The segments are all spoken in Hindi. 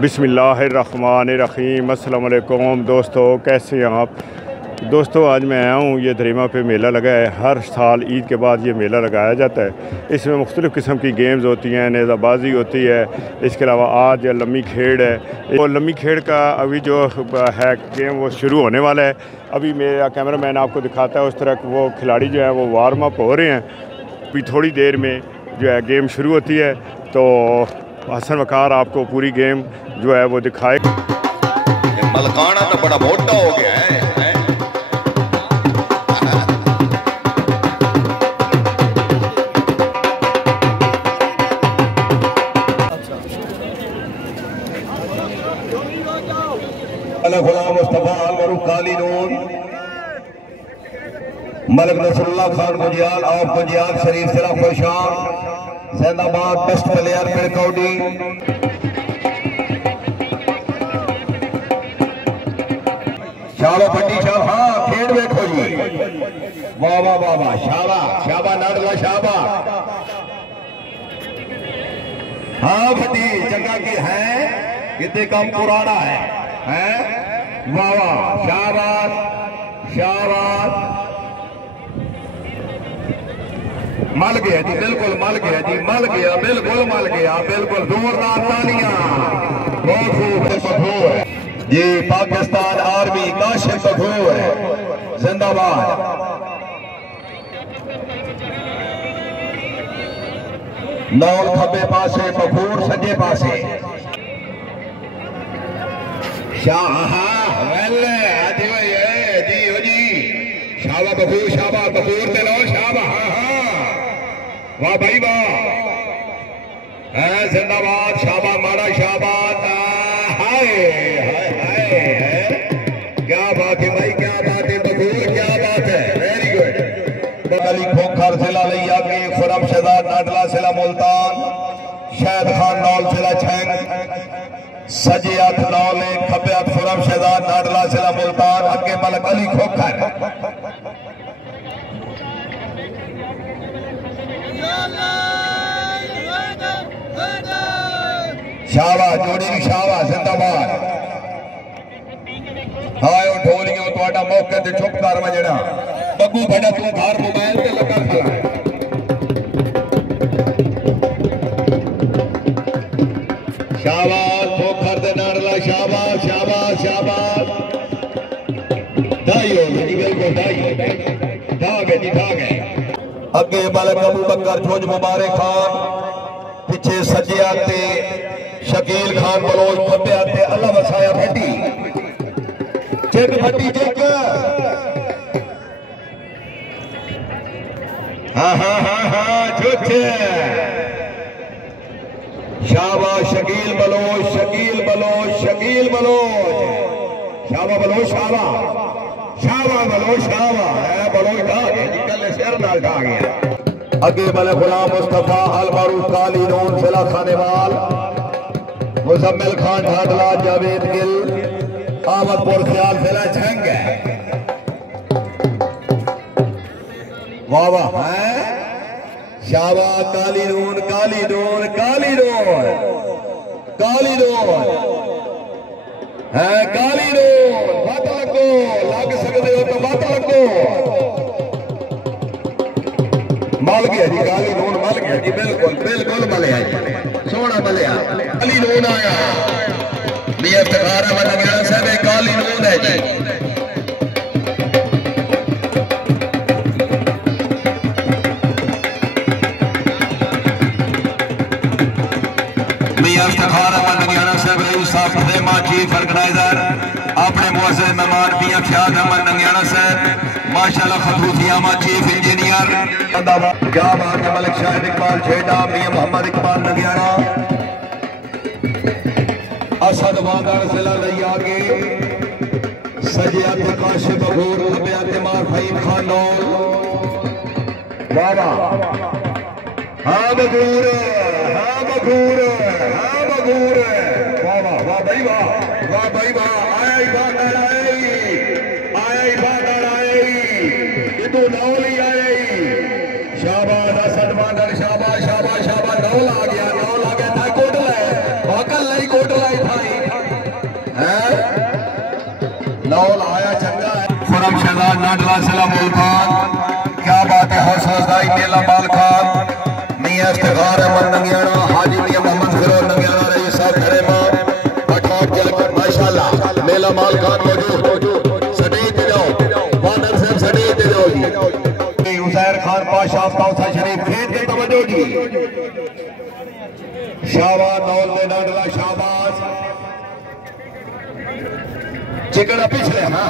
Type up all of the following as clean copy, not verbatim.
बिस्मिल्लाहिर्रहमानिर्रहीम। अस्सलाम वालेकुम दोस्तों, कैसे हैं आप दोस्तों। आज मैं आया हूँ, ये दरीमा पे मेला लगा है। हर साल ईद के बाद ये मेला लगाया जाता है। इसमें मुख्तलिफ़ किस्म की गेम्स होती हैं, नेज़ाबाजी होती है। इसके अलावा आज लम्मी खेड़ है। वो लम्मी खेड़ का अभी जो है गेम वो शुरू होने वाला है। अभी मेरा कैमरा मैन आपको दिखाता है उस तरह वो खिलाड़ी जो है वो वार्म अप हो रहे हैं। अभी थोड़ी देर में जो है गेम शुरू होती है, तो हसन वकार आपको पूरी गेम जो है वो दिखाए। मलकाना तो बड़ा मोटा हो गया है। गुलाम मुस्तफा अलमरूफ काली नून मलिक नसरुल्लाह खान गुजियाल ऑफ गुजियाल शरीफ सिला खुशान जैनाबाद बेस्ट प्लेयर पिड़कौडी। शाबा भट्टी शाह, हाँ खेड़ देखो जी, वाह वाह वाह वाह, शाबा शाबा नाडला शाबा, हाँ भट्टी जगह की है, कितने कम पुराना है वाह वाह, शाबाश शाबाश, मल गया जी, बिल्कुल मल गया जी, मल गया, बिल्कुल मल गया, बिल्कुल जोरदार तालियां, बहुत खूब जी। पाकिस्तान आर्मी काशिफ बखूर जिंदाबाद। नौल खब्बे पासे बखूर सज्जे पासे शाह शाबा बखूर, शाबा बखूर ते लो शाबा, वाह भाई वाह, जिंदाबाद शाबा माड़ा शाबाद, हाय हाय हाय, क्या बात है भाई, क्या बात है बखूर, क्या बात है, वेरी गुड। अली खोखर जिला लिया की खुरम शहजाद नाडला जिला मुल्तान, शायद खान नौल जिला छंग, सजे हाथ नौल खब्बे हाथ खुरम शहजाद नाडला जिला मुल्तान, अगे मलक अली खोखर। शाबा जोड़ी शाबा जिंदाबाद। हाँ ढोलियों तो मौके से चुप कर वजना बग्गू बड़ा तू घर मोबाइल से लगा खड़ा है। शाबाश खोखर दे नाडला, शाबाश शाबाश शाबाश, ढाई हो गई बिल्कुल, ढा गए जी, ढा गए। अगे मलक अबू बकर जोज मुबारक खान, पिछे सजे आते शकील खान बलोच, खब्बे आते अल्लाह वसाया भट्टी, चेक भट्टी चेक, हाँ हाँ हाँ हाँ झूठे, शाबाश शकील बलोच, शकील बलोच, शकील बलोच, शाबा बलोच शाबा, शाबा बलोच शाबा, बलोच ढा गया जी, कल सिर नाल ढा गया। अगे मलिक गुलाम मुस्तफा अलमरूफ काली नून जिला खानेवाल, मुजम्मिल खान ढाडला, जावेद गिल आमदपुर ख्याल जिला छंग है, वाह वाह है शाबा काली नून काली नून काली नून काली नून है, काली नून मत लगो, लग सकते हो तो मत लगो, मल गया जी काली नून, मल गया जी, बिल्कुल बिल्कुल मलिया जी, सोना मलिया, काली नून आया मियां इफ्तिखार अहमद नगयाना साहब, काली नून है जी। मियां इफ्तिखार अहमद नगयाना साहब रईस साहब चीफ ऑर्गेनाइजर, अपने मुअज़्ज़िज़ मेहमान मियां ख्याल अहमद नगयाना साहब माशाल्लाह, खतूतियामा चीफ इंजीनियर, क्या बात है, मलिक शाहिद इकबाल छेड़ा, मियां मोहम्मद इकबाल नगयाना, असद वागर जिला लिया के सजे हाथ काशिफ बखूर, खब्बे हाथ मार फहीम खान नौल, वाह वाह, हाँ बखूर, हाँ बखूर, हाँ बखूर, वाह वाह वाह भाई वाह, वाह भाई वाह, आया ही बादल आई, आया ही बादल आई, इतो नौल ही आई, शाबाश असद वागर, शाबाश शाबाश शाबाश, नौल आ गया, नौल आ गया, कोटला है, कोटला ही भाई। नाडला जिला मुल्तान। क्या बात है, हौसला अफजाई मेला माल खान मियां इफ्तिखार अहमद नंगियाना, हाजी मियां मोहम्मद फिरोज नंगियाना रही साहब खड़े माशाल्लाह। मेला माल खान मौजूद सटीक दे जाओ, वादर साहब सटीक दे जाओ जी। हुसैन खान पाशा तौसा शरीफ खेत के तवज्जो जी। शाबाश नौल दे नाडला शाबाश चिकड़ा पिछले। हाँ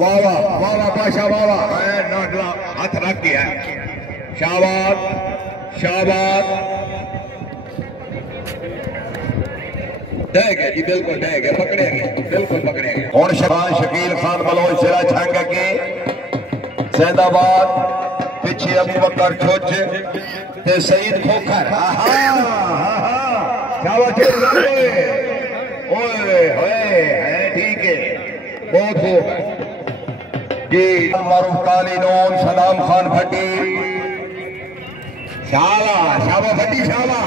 वाह वाह वाह वाह पाशा वाह वाह नाडला हाथ रख गया। शाबाश शाबाश डह गए जी, बिल्कुल डह गए, पकड़े गए, बिल्कुल पकड़े गए। और शबान शकील खान बलोच सिरा छंग के जैदाबाद पीछे अबू बकर छोच ते सईद खोखर। ठीक है, बहुत खूब जी। मारूफ काली नून सदाम खान भट्टी शाबा शाबा भट्टी शाबा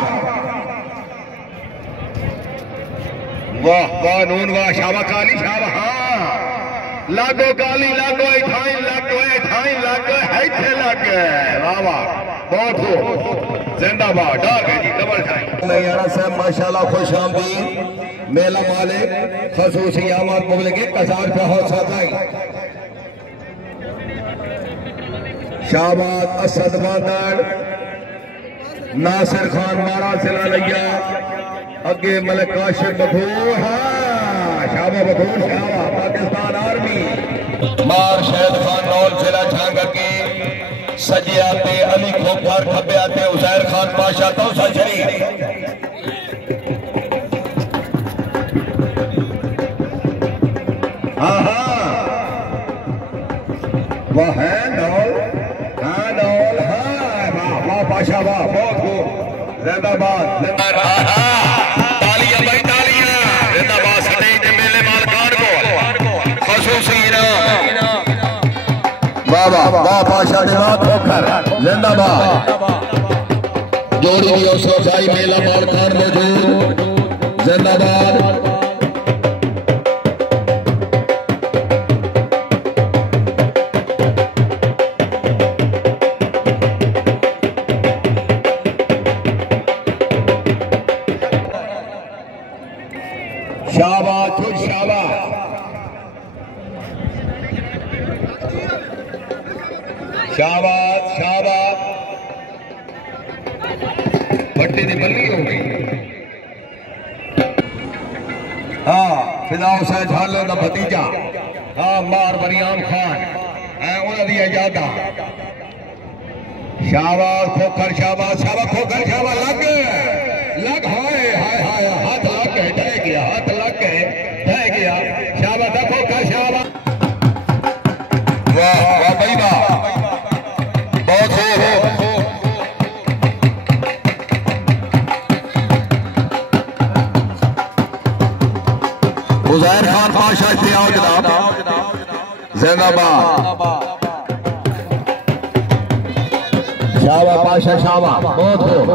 वाह वाह नून वाह शाबा काली शाबा। हाँ लागो काली लागो ठाई लागो ठाई लागो है लागो वाह वाह बहुत खूब जिंदाबाद डाल है जी डबल ठाई। नैयारा साहब माशाल्लाह खुश आमदीद मेला मालिक खसूसी आमद मुगल के कसार पे हौसला अफजाई। शाबाद असद बादड़ नासिर खान मारा जिला लिया अगे मलिक काशिफ बखूर। हाँ शाबा बखूर शाबा पाकिस्तान आर्मी मार शहद खान नौल जिला छांग के सजे आते अली खोखर खबे आते हुसैन खान पाशा तौसा शरीफ। हाँ हाँ वह है नौल। हाँ नौल हाँ वाह वाह पाशा वाह बहुत खूब जिंदाबाद। तालियां भाई तालियां जिंदाबाद सटीक मेले मालकान को खसूसी वाह वाह वाह पाशा निवात खोखर जिंदाबाद। जोड़ी दी हौसला अफजाई मेला मालकान मौजूद जिंदाबाद। शाबाश खुद शाबाश शाबाश शाबाश भट्टी की बल्ली हो गई। हाँ फिदा हुसैन झालो का भतीजा हाँ मार बरियाम खान उन्होंने यादा। शाबाश खोखर शाबाश शाबाश खोखर शाबाश लग लग हाय हाय हाय हाथ लग गए ढह गया हाथ लग गए ढह गया। शाबाश देखो का शाबाश वाह वाह भाई वाह बहुत खूब। हुसैन खान पाशा इत्तियाद जनाब जिंदाबाद। शाबा पाशा शाबा बहुत खूब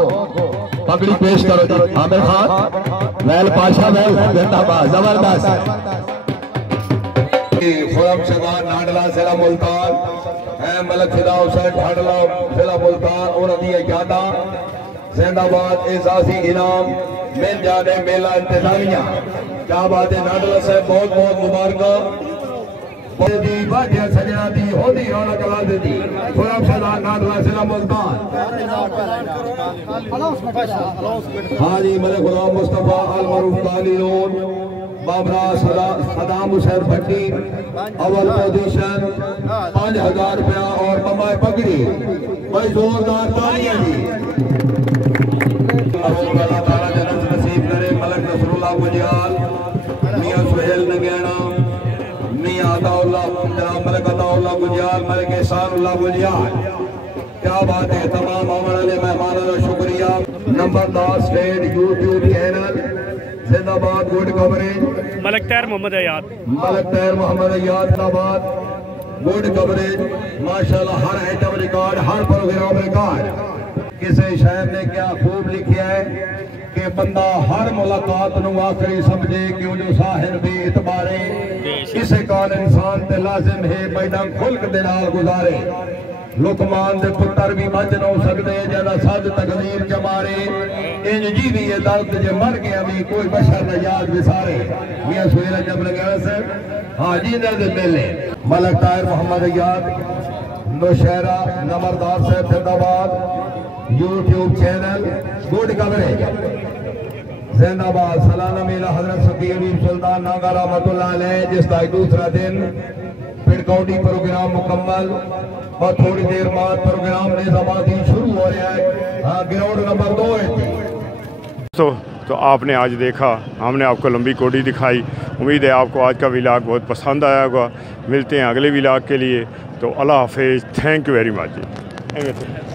पगड़ी पेश करो जी आमिर खान वैल पाशा वैल जिंदाबाद जबरदस्त। खुरम शबान नाडला जिला मुल्तान है मलिक फिदा हुसैन ढाडला जिला मुल्तान और अदी यादा जिंदाबाद। एजाजी इनाम मिल जाने मेला इंतजामिया। क्या बात है नाडला साहब बहुत बहुत मुबारक सजना दी होती रौनक ला दी खुरम शबान नाडला जिला मुल्तान। हाँ जी मलिक गुलाम मुस्तफा अल मरूफ काली नून बाबरा सदाम हुसैन भट्टी अव्वल पोजीशन 5000 रुपया और बम्बाई पगड़ी बड़ी जोरदार तालियां जी। अल्लाह ताला जन्नत नसीब करे। मलिक नसरुल्लाह गुजराल मियां सुहेल नगैना मियां अताउल्लाह जनाब मलिक अताउल्लाह गुजराल मलिक एहसानुल्लाह गुजराल। क्या बात है तमाम आने वाले मेहमानों का शुक्रिया। नंबरदार स्टेट यूट्यूब चैनल जिंदाबाद गुड कवरेज मलिक तैर मोहम्मद अयाद जिंदाबाद गुड कवरेज माशाल्लाह। हर आइटम रिकॉर्ड हर प्रोग्राम रिकॉर्ड। किसी शायर ने क्या खूब लिखा है कि बंदा हर मुलाकात नू आखिरी समझे क्यों जो साहिर बे इतबारे इसे काल इंसान ते लाजिम है बैठा खुल्क दे नाल गुजारे लुकमान दे पुत्र भी बच ना सकते ज्यादा सद तकदीर च मारे इंज जी भी ये दर्द जे मर गया भी कोई बशर न याद विसारे मियां सुहेल जब लगा से हाजी दे मेले मलक ताहिर मोहम्मद याद नौशहरा नंबरदार साहब जिंदाबाद यूट्यूब चैनल गुड कवरेज जिंदाबाद सालाना मेला हजरत सफी हबीब सुल्तान नागा रहमतुल्लाह अलैह जिसका दूसरा दिन पिड़कौडी प्रोग्राम मुकम्मल और थोड़ी देर बाद प्रोग्राम निजामाती शुरू हो रहा है। हाँ ग्राउंड नंबर 2 है। तो आपने आज देखा, हमने आपको लंबी कोडी दिखाई। उम्मीद है आपको आज का व्लॉग बहुत पसंद आया होगा। मिलते हैं अगले व्लॉग के लिए। तो अल्लाह हाफिज़। Thank you very much ji.